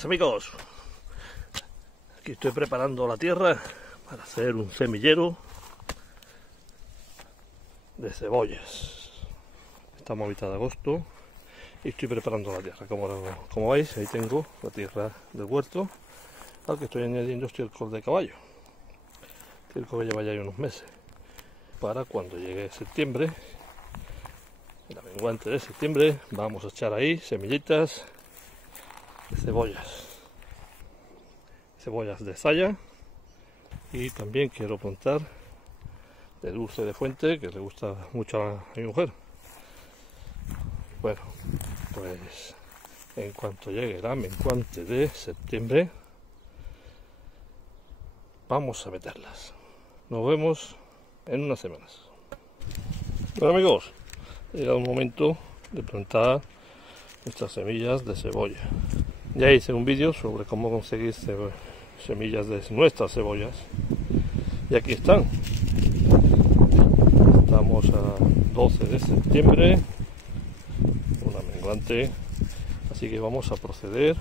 Buenas amigos, aquí estoy preparando la tierra para hacer un semillero de cebollas. Estamos a mitad de agosto y estoy preparando la tierra. Como veis, ahí tengo la tierra del huerto, al que estoy añadiendo estiércol de caballo, estiércol que lleva ya unos meses, para cuando llegue septiembre, la menguante de septiembre, vamos a echar ahí semillitas de cebollas de saya, y también quiero plantar de dulce de fuente, que le gusta mucho a mi mujer. Bueno, pues en cuanto llegue la menguante de septiembre vamos a meterlas. Nos vemos en unas semanas. Bueno amigos, ha llegado el momento de plantar nuestras semillas de cebolla. Ya hice un vídeo sobre cómo conseguir semillas de nuestras cebollas y aquí están. Estamos a 12 de septiembre, una menguante, así que vamos a proceder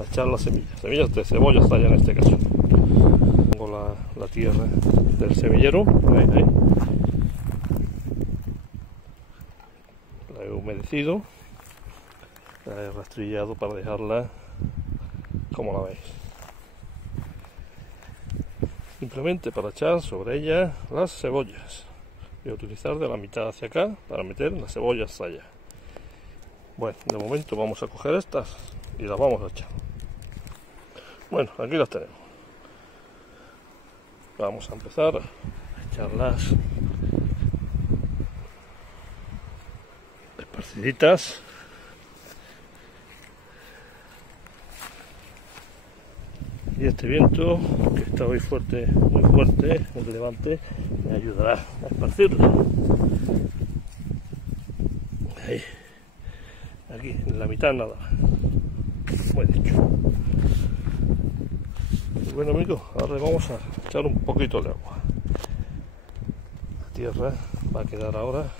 a echar las semillas de cebolla saya en este caso. Pongo la tierra del semillero, ahí. La he humedecido, la he rastrillado para dejarla como la veis. Simplemente para echar sobre ella las cebollas. Voy a utilizar de la mitad hacia acá para meter las cebollas saya. Bueno, de momento vamos a coger estas y las vamos a echar. Bueno, aquí las tenemos. Vamos a empezar a echarlas esparciditas. Y este viento, que está hoy fuerte, muy fuerte, el levante, me ayudará a esparcirlo. Ahí, aquí, en la mitad nada más. Como he dicho. Y bueno amigos, ahora vamos a echar un poquito de agua. La tierra va a quedar ahora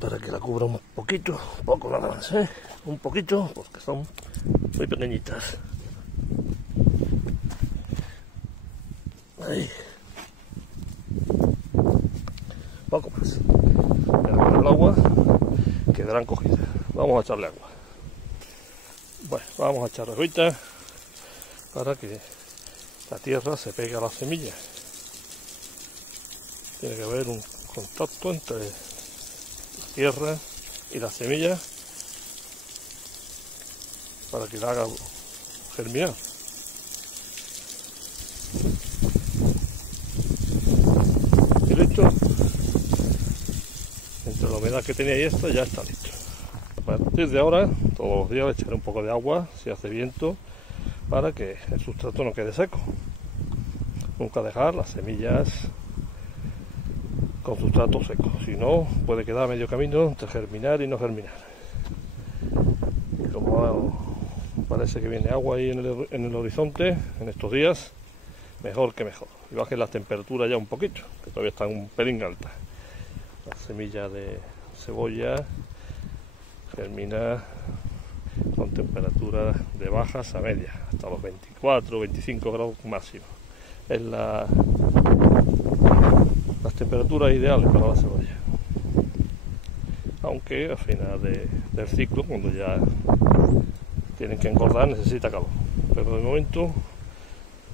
para que la cubra un poquito, un poco nada más, un poquito, porque son muy pequeñitas. Ahí. Poco más. Ya con el agua quedarán cogidas. Vamos a echarle agua. Bueno, vamos a echar agüita para que la tierra se pegue a las semillas. Tiene que haber un contacto entre la tierra y la semilla para que la haga germinar. Y listo. Entre la humedad que tenía y esta ya está listo. A partir de ahora, todos los días le echaré un poco de agua si hace viento para que el sustrato no quede seco. Nunca dejar las semillas con sustrato seco, si no puede quedar a medio camino entre germinar y no germinar. Y como parece que viene agua ahí en el horizonte en estos días, mejor que mejor. Y bajen las temperaturas ya un poquito, que todavía están un pelín altas. La semilla de cebolla germina con temperaturas de bajas a medias, hasta los 24 o 25 grados máximo. Es las temperaturas ideales para la cebolla. Aunque al final del ciclo, cuando ya tienen que engordar, necesita calor. Pero de momento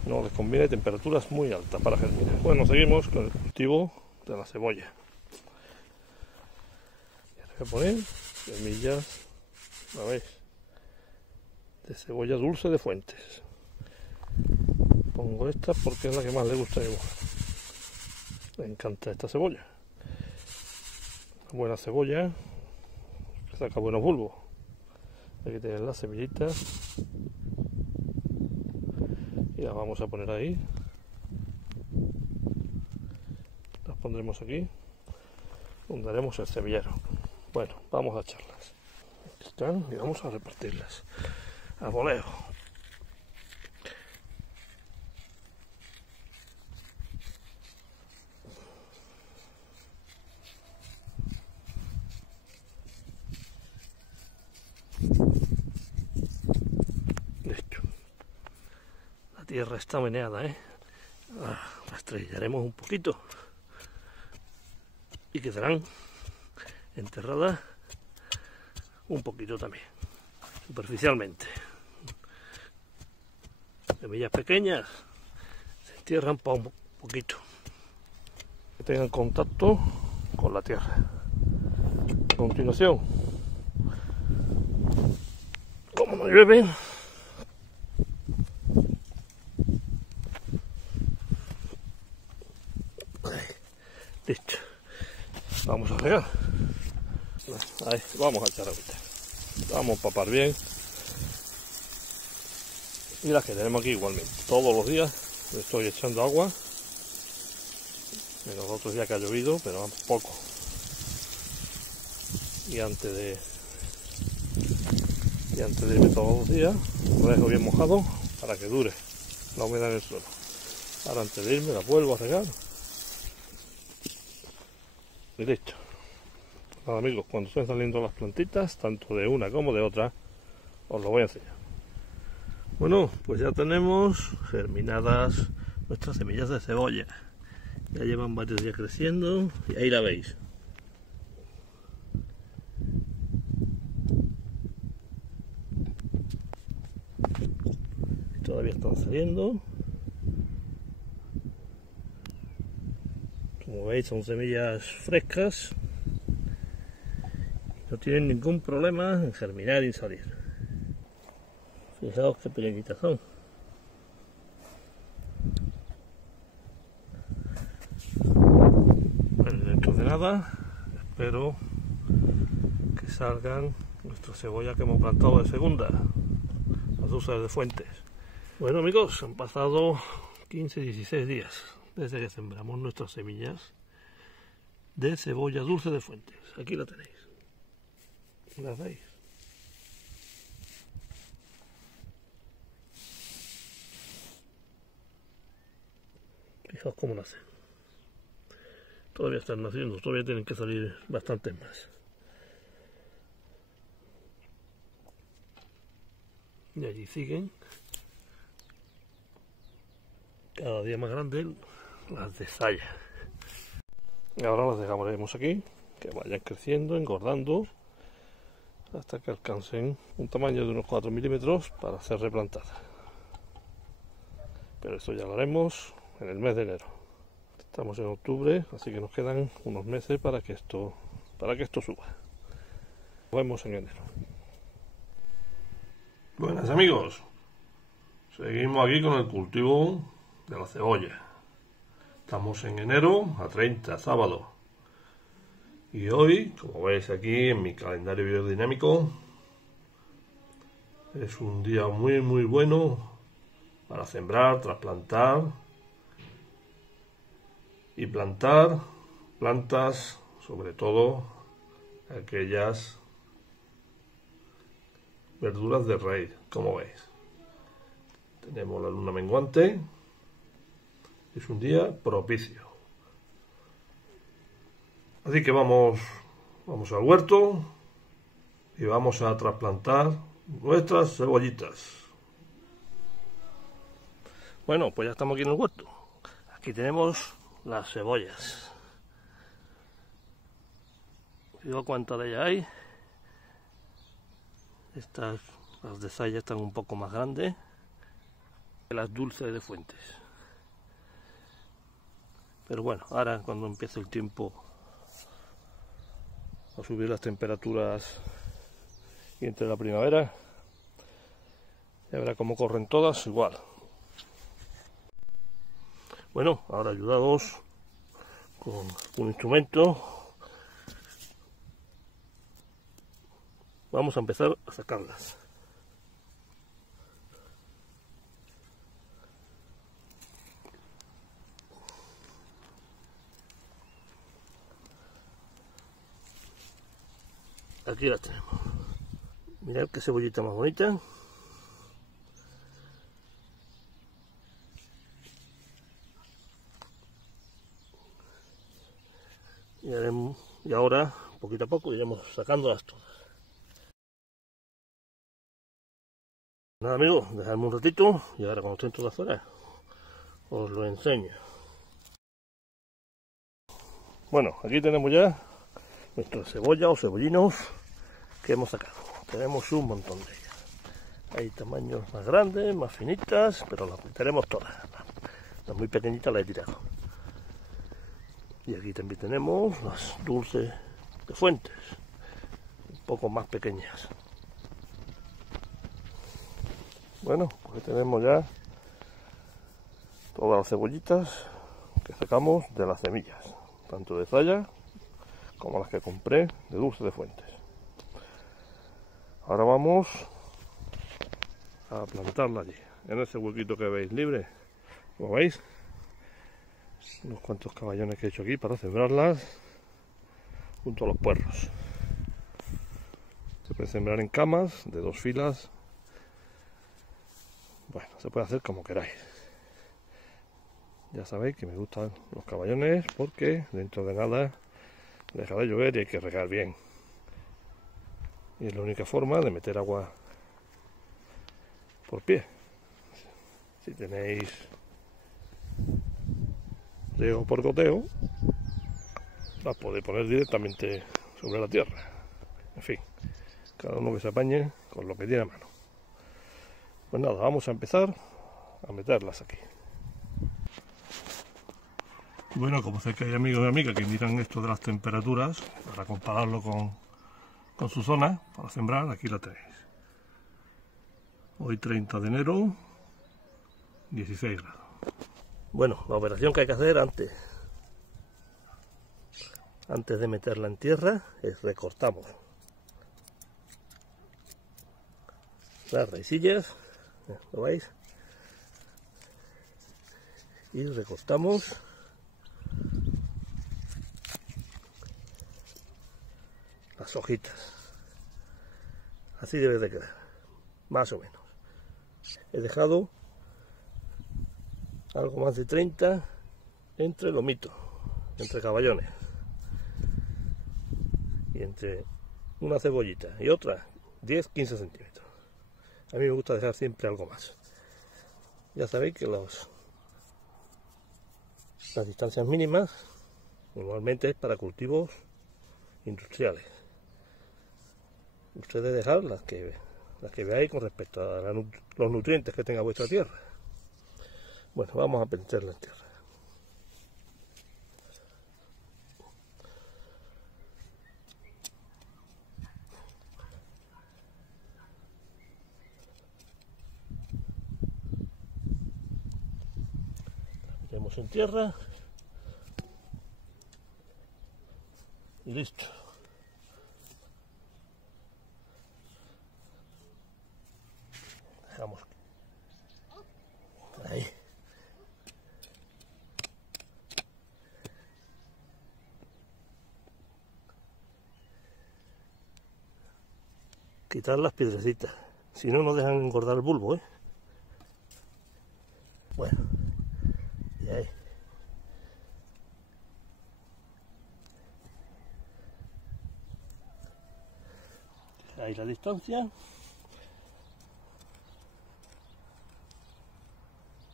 no les conviene temperaturas muy altas para germinar. Bueno, seguimos con el cultivo de la cebolla. Y ahora voy a poner semillas, ¿la veis? De cebolla dulce de Fuentes. Pongo esta porque es la que más le gusta a mi mujer. Le encanta esta cebolla. Una buena cebolla que saca buenos bulbos. Aquí tienen las semillitas y las vamos a poner ahí. Las pondremos aquí donde haremos el semillero. Bueno, vamos a echarlas. Aquí están y vamos a repartirlas a voleo. tierra está meneada, la estrellaremos un poquito y quedarán enterradas un poquito también, superficialmente. Semillas pequeñas se entierran para un poquito, que tengan contacto con la tierra. A continuación, como no llueve, listo, vamos a regar. Ahí, vamos a echar agüita, vamos a empapar bien. Y las que tenemos aquí igualmente, todos los días le estoy echando agua, menos otros días que ha llovido, pero vamos, poco. Y antes de irme todos los días, lo dejo bien mojado para que dure la humedad en el suelo. Ahora antes de irme la vuelvo a regar. Y listo. Nada, amigos, cuando estén saliendo las plantitas, tanto de una como de otra, os lo voy a enseñar. Bueno, pues ya tenemos germinadas nuestras semillas de cebolla. Ya llevan varios días creciendo y ahí la veis. Todavía están saliendo. Como veis, son semillas frescas. No tienen ningún problema en germinar y salir. Fijaos qué pequeñitas son. Bueno, dentro de nada, espero que salgan nuestras cebollas que hemos plantado de segunda, las dulces de Fuentes. Bueno, amigos, han pasado 15-16 días desde que sembramos nuestras semillas de cebolla dulce de Fuentes. Aquí la tenéis. ¿Las veis? Fijaos cómo nacen. Todavía están naciendo, todavía tienen que salir bastantes más. Y allí siguen, cada día más grandes, las de saya. Y ahora las dejaremos aquí, que vayan creciendo, engordando, hasta que alcancen un tamaño de unos 4 milímetros para ser replantadas. Pero eso ya lo haremos en el mes de enero. Estamos en octubre, así que nos quedan unos meses para que esto suba. Nos vemos en enero. Buenas, amigos, seguimos aquí con el cultivo de la cebolla. Estamos en enero, a 30, sábado. Y hoy, como veis aquí en mi calendario biodinámico, es un día muy bueno para sembrar, trasplantar y plantar plantas, sobre todo aquellas verduras de raíz, como veis. Tenemos la luna menguante, es un día propicio. Así que vamos al huerto y vamos a trasplantar nuestras cebollitas. Bueno, pues ya estamos aquí en el huerto. Aquí tenemos las cebollas. Fijaos cuántas de ellas hay. Estas, las de saya, están un poco más grandes que las dulces de Fuentes. Pero bueno, ahora cuando empiece el tiempo a subir las temperaturas y entre la primavera, ya verá cómo corren todas igual. Bueno, ahora ayudados con un instrumento, vamos a empezar a sacarlas. Aquí las tenemos. Mirad qué cebollita más bonita. Y ahora, poquito a poco, iremos sacándolas todas. Nada amigos, dejadme un ratito y ahora cuando estén todas fuera os lo enseño. Bueno, aquí tenemos ya nuestras cebollas o cebollinos que hemos sacado. Tenemos un montón de ellas. Hay tamaños más grandes, más finitas, pero las tenemos todas. Las muy pequeñitas las he tirado. Y aquí también tenemos las dulces de Fuentes, un poco más pequeñas. Bueno, pues tenemos ya todas las cebollitas que sacamos de las semillas, tanto de Zaya como las que compré de Dulce de Fuentes. Ahora vamos a plantarla allí, en ese huequito que veis libre. Como veis, unos cuantos caballones que he hecho aquí para sembrarlas junto a los puerros. Se puede sembrar en camas de 2 filas. Bueno, se puede hacer como queráis. Ya sabéis que me gustan los caballones porque dentro de nada deja de llover y hay que regar bien. Y es la única forma de meter agua por pie. Si tenéis riego por goteo, las podéis poner directamente sobre la tierra. En fin, cada uno que se apañe con lo que tiene a mano. Pues nada, vamos a empezar a meterlas aquí. Bueno, como sé que hay amigos y amigas que miran esto de las temperaturas para compararlo con su zona, para sembrar, aquí la tenéis. Hoy 30 de enero, 16 grados. Bueno, la operación que hay que hacer antes de meterla en tierra es recortamos las raicillas, ¿lo veis? Y recortamos las hojitas. Así debe de quedar, más o menos. He dejado algo más de 30 entre lomitos, entre caballones, y entre una cebollita y otra 10-15 centímetros. A mí me gusta dejar siempre algo más. Ya sabéis que las distancias mínimas normalmente es para cultivos industriales. Ustedes dejar las que veáis con respecto a los nutrientes que tenga vuestra tierra. Bueno, vamos a meterla en tierra. La metemos en tierra y listo. Dejamos ahí. Quitar las piedrecitas, si no nos dejan engordar el bulbo, ¿eh? Bueno, y ahí. Ahí la distancia.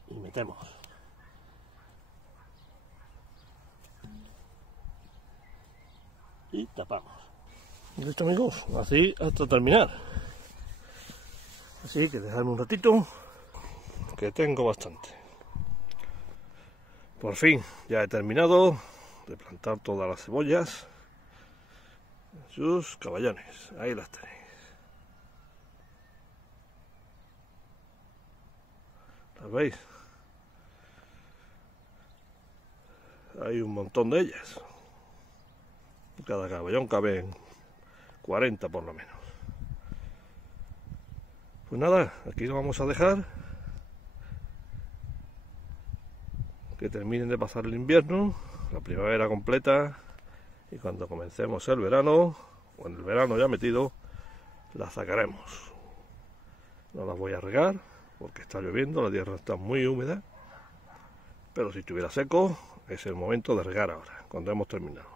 Y metemos. Y tapamos. Y listo amigos, así hasta terminar. Así que dejadme un ratito, que tengo bastante. Por fin, ya he terminado de plantar todas las cebollas en sus caballones. Ahí las tenéis. ¿Las veis? Hay un montón de ellas. Cada caballón cabe 40 por lo menos. Pues nada, aquí lo vamos a dejar. Que terminen de pasar el invierno, la primavera completa, y cuando comencemos el verano, o en el verano ya metido, las sacaremos. No las voy a regar porque está lloviendo, la tierra está muy húmeda, pero si estuviera seco es el momento de regar ahora, cuando hemos terminado.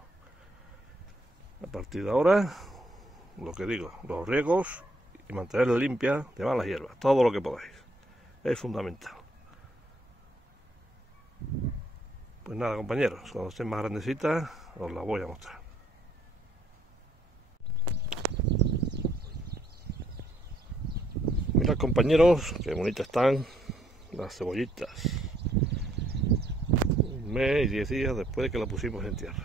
A partir de ahora, lo que digo, los riegos y mantenerla limpia de malas hierbas, todo lo que podáis. Es fundamental. Pues nada, compañeros, cuando estén más grandecitas os la voy a mostrar. Mirad, compañeros, qué bonitas están las cebollitas. 1 mes y 10 días después de que la pusimos en tierra.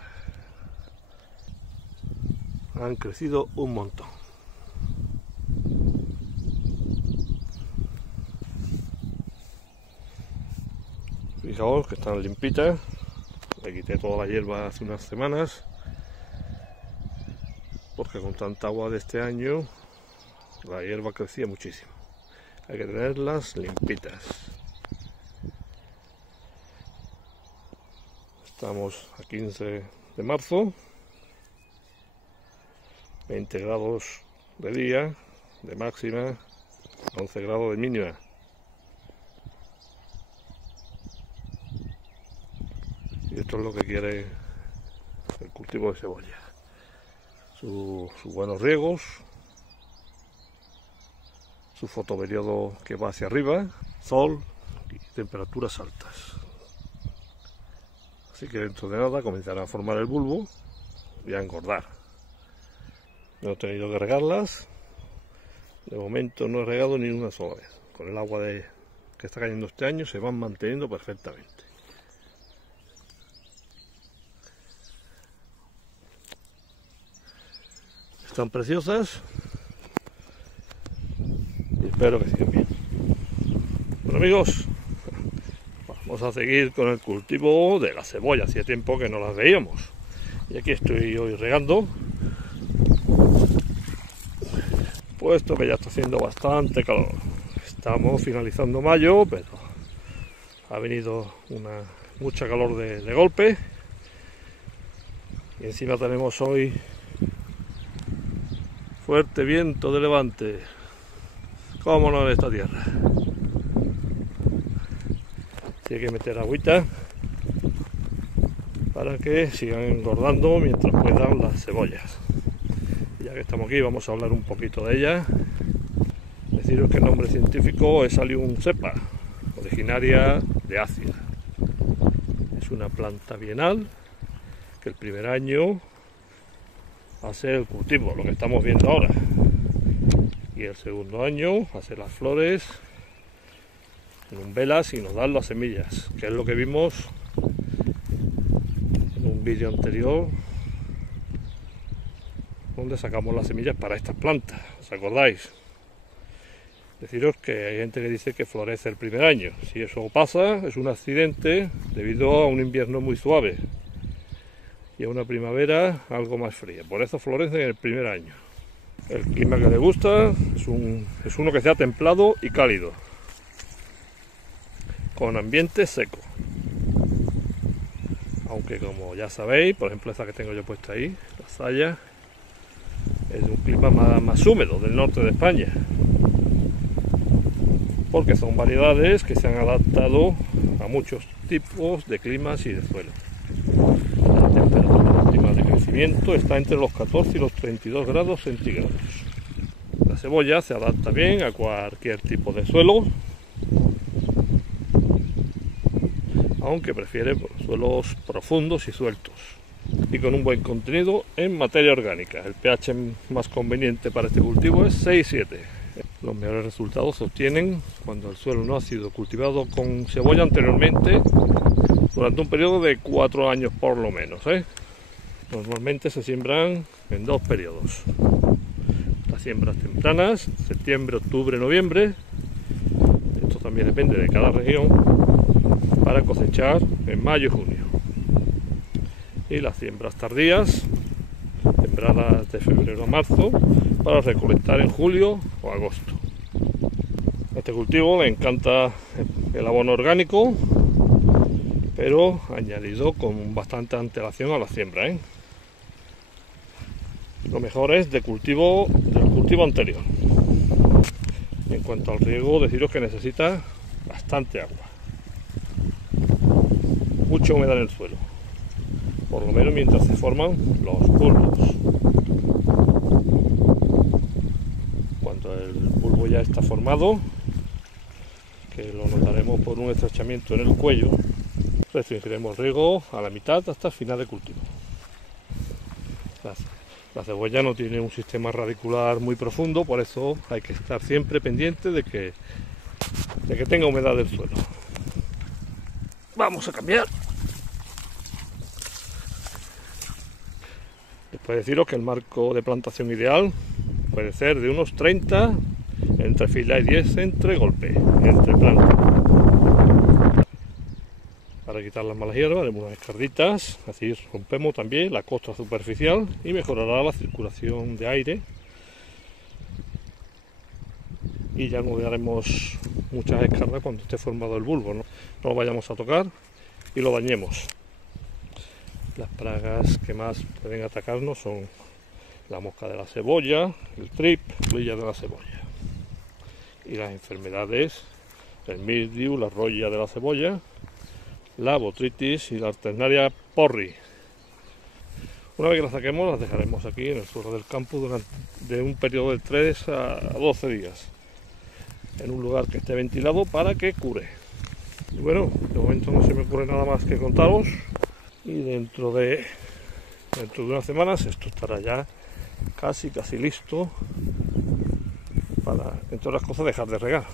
Han crecido un montón. Fijaos que están limpitas. Le quité toda la hierba hace unas semanas, porque con tanta agua de este año la hierba crecía muchísimo. Hay que tenerlas limpitas. Estamos a 15 de marzo, 20 grados de día, de máxima, 11 grados de mínima. Y esto es lo que quiere el cultivo de cebolla. Sus buenos riegos, su fotoperiodo que va hacia arriba, sol y temperaturas altas. Así que dentro de nada comenzarán a formar el bulbo y a engordar. No he tenido que regarlas. De momento no he regado ni una sola vez. Con el agua que está cayendo este año se van manteniendo perfectamente. Están preciosas y espero que sigan bien. Bueno, amigos, vamos a seguir con el cultivo de la cebolla. Hacía tiempo que no las veíamos y aquí estoy hoy regando, puesto que ya está haciendo bastante calor. Estamos finalizando mayo, pero ha venido mucha calor de golpe y encima tenemos hoy fuerte viento de levante, cómo no en esta tierra. Así hay que meter agüita para que sigan engordando mientras puedan las cebollas. Y ya que estamos aquí vamos a hablar un poquito de ellas. Deciros que el nombre científico es Allium cepa, originaria de Asia. Es una planta bienal que el primer año hace el cultivo, lo que estamos viendo ahora, y el segundo año hace las flores en umbelas y nos dan las semillas, que es lo que vimos en un vídeo anterior donde sacamos las semillas para estas plantas. ¿Os acordáis? Deciros que hay gente que dice que florece el primer año. Si eso pasa, es un accidente debido a un invierno muy suave y a una primavera algo más fría. Por eso florece en el primer año. El clima que le gusta es uno que sea templado y cálido, con ambiente seco. Aunque, como ya sabéis, por ejemplo esta que tengo yo puesta ahí, la saya, es de un clima más húmedo del norte de España, porque son variedades que se han adaptado a muchos tipos de climas y de suelo. La temperatura óptima de crecimiento está entre los 14 y los 32 grados centígrados. La cebolla se adapta bien a cualquier tipo de suelo, aunque prefiere suelos profundos y sueltos, y con un buen contenido en materia orgánica. El pH más conveniente para este cultivo es 6-7. Los mejores resultados se obtienen cuando el suelo no ha sido cultivado con cebolla anteriormente durante un periodo de 4 años por lo menos. Normalmente se siembran en 2 periodos. Las siembras tempranas, septiembre, octubre, noviembre. Esto también depende de cada región, para cosechar en mayo y junio. Y las siembras tardías, sembradas de febrero a marzo, para recolectar en julio o agosto. A este cultivo le encanta el abono orgánico, pero añadido con bastante antelación a la siembra. Lo mejor es del cultivo anterior. Y en cuanto al riego, deciros que necesita bastante agua, mucha humedad en el suelo, por lo menos mientras se forman los bulbos. Cuando el bulbo ya está formado, que lo notaremos por un estrechamiento en el cuello, restringiremos el riego a la mitad hasta el final de cultivo. La cebolla no tiene un sistema radicular muy profundo, por eso hay que estar siempre pendiente de que tenga humedad del suelo. Vamos a cambiar. Después deciros que el marco de plantación ideal puede ser de unos 30 entre fila y 10 entre golpes, entre plantas. Para quitar las malas hierbas haremos unas escarditas, así rompemos también la costra superficial y mejorará la circulación de aire. Y ya no haremos muchas escardas cuando esté formado el bulbo, no lo vayamos a tocar y lo dañemos. Las plagas que más pueden atacarnos son la mosca de la cebolla, el trip, polilla de la cebolla. Y las enfermedades, el mildiu, la roya de la cebolla, la botritis y la alternaria porri. Una vez que las saquemos, las dejaremos aquí en el suelo del campo durante un periodo de 3 a 12 días, en un lugar que esté ventilado para que cure. Y bueno, de momento no se me ocurre nada más que contaros, y dentro de unas semanas esto estará ya casi listo para, entre otras cosas, dejar de regar.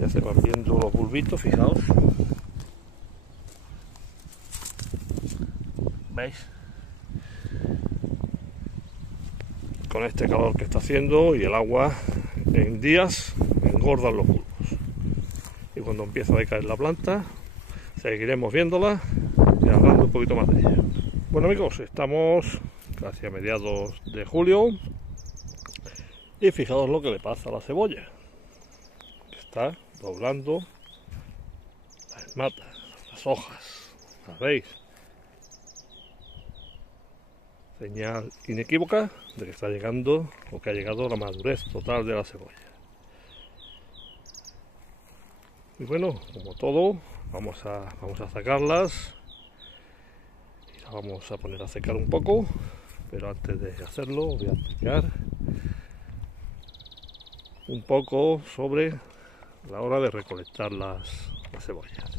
Ya se van viendo los bulbitos, fijaos. ¿Veis? Con este calor que está haciendo y el agua, en días engordan los bulbos. Y cuando empieza a decaer la planta, seguiremos viéndola y hablando un poquito más de ella. Bueno amigos, estamos casi a mediados de julio y fijaos lo que le pasa a la cebolla. Está doblando las matas, las hojas, ¿las veis? Señal inequívoca de que está llegando o que ha llegado la madurez total de la cebolla. Y bueno, como todo, vamos a sacarlas y las vamos a poner a secar un poco, pero antes de hacerlo os voy a explicar un poco sobre la hora de recolectar las cebollas.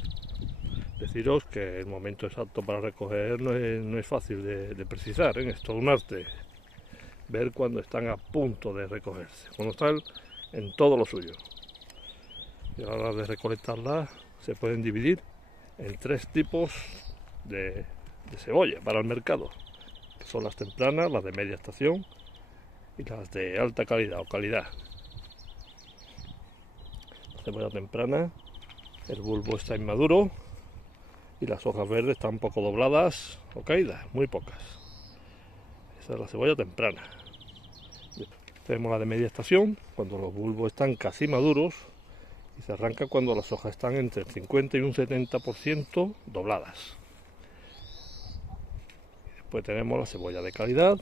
Deciros que el momento exacto para recoger no es fácil de precisar, ¿eh? Es todo un arte ver cuando están a punto de recogerse, cuando están en todo lo suyo. Y a la hora de recolectarlas se pueden dividir en 3 tipos de cebolla para el mercado, que son las tempranas, las de media estación y las de alta calidad o calidad. La cebolla temprana, el bulbo está inmaduro y las hojas verdes están poco dobladas o caídas, muy pocas. Esa es la cebolla temprana. Tenemos la de media estación, cuando los bulbos están casi maduros, y se arranca cuando las hojas están entre el 50 y un 70% dobladas. Y después tenemos la cebolla de calidad,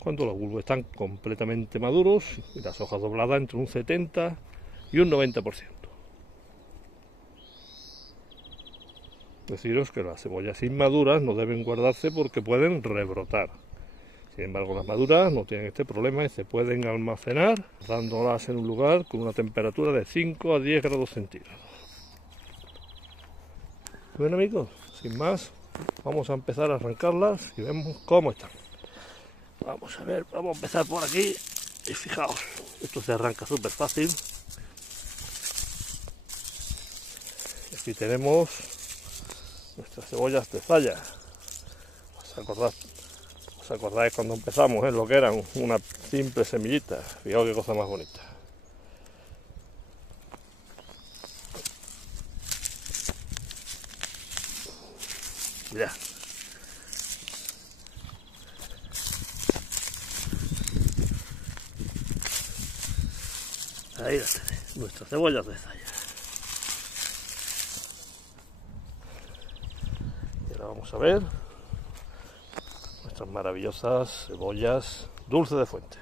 cuando los bulbos están completamente maduros y las hojas dobladas entre un 70 y un 90%. Deciros que las cebollas inmaduras no deben guardarse porque pueden rebrotar. Sin embargo, las maduras no tienen este problema y se pueden almacenar dándolas en un lugar con una temperatura de 5 a 10 grados centígrados. Bueno amigos, sin más, vamos a empezar a arrancarlas y vemos cómo están. Vamos a ver, vamos a empezar por aquí y fijaos, esto se arranca súper fácil. Y aquí tenemos nuestras cebollas de zaya. ¿Os acordáis cuando empezamos, lo que eran una simple semillita? Fijaos qué cosa más bonita. Mirad. Ahí las tenéis, nuestras cebollas de zaya. Y ahora vamos a ver nuestras maravillosas cebollas dulce de Fuentes.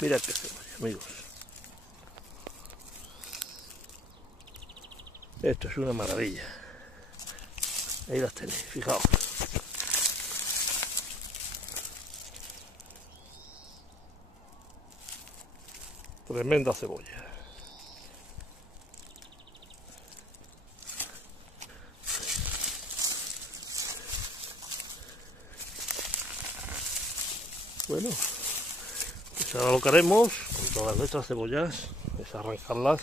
Mirad qué cebolla, amigos. Esto es una maravilla. Ahí las tenéis, fijaos. Tremenda cebolla. Bueno, pues ahora lo que haremos con todas nuestras cebollas es arrancarlas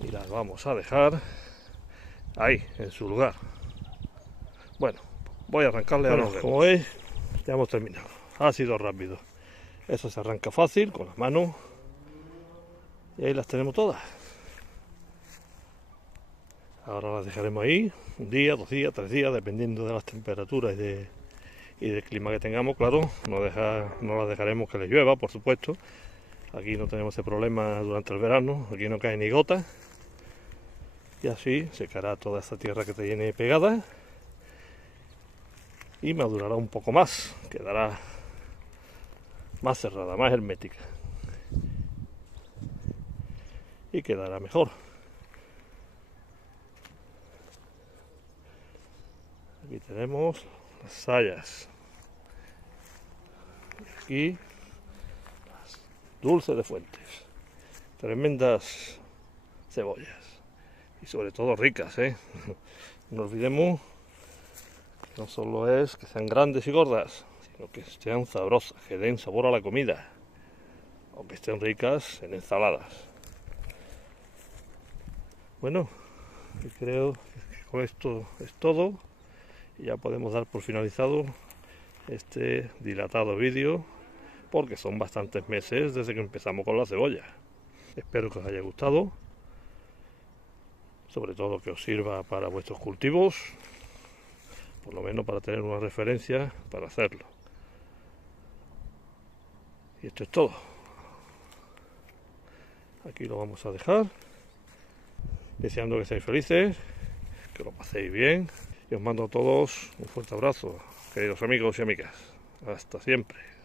y las vamos a dejar ahí, en su lugar. Bueno, voy a arrancarle ahora. Como veis, ya hemos terminado. Ha sido rápido. Eso se arranca fácil, con las manos. Y ahí las tenemos todas. Ahora las dejaremos ahí, un día, 2 días, 3 días, dependiendo de las temperaturas y del clima que tengamos, claro. No las dejaremos que les llueva, por supuesto. Aquí no tenemos ese problema durante el verano, aquí no cae ni gota. Y así secará toda esa tierra que te viene pegada y madurará un poco más, quedará más cerrada, más hermética y quedará mejor. Aquí tenemos las sayas, aquí las dulces de Fuentes, tremendas cebollas y sobre todo ricas, ¿eh? No olvidemos que no solo es que sean grandes y gordas, sino que sean sabrosas, que den sabor a la comida, o que estén ricas en ensaladas. Bueno, creo que con esto es todo y ya podemos dar por finalizado este dilatado vídeo, porque son bastantes meses desde que empezamos con la cebolla. Espero que os haya gustado, sobre todo que os sirva para vuestros cultivos, por lo menos para tener una referencia para hacerlo. Y esto es todo. Aquí lo vamos a dejar, deseando que seáis felices, que lo paséis bien, y os mando a todos un fuerte abrazo, queridos amigos y amigas. Hasta siempre.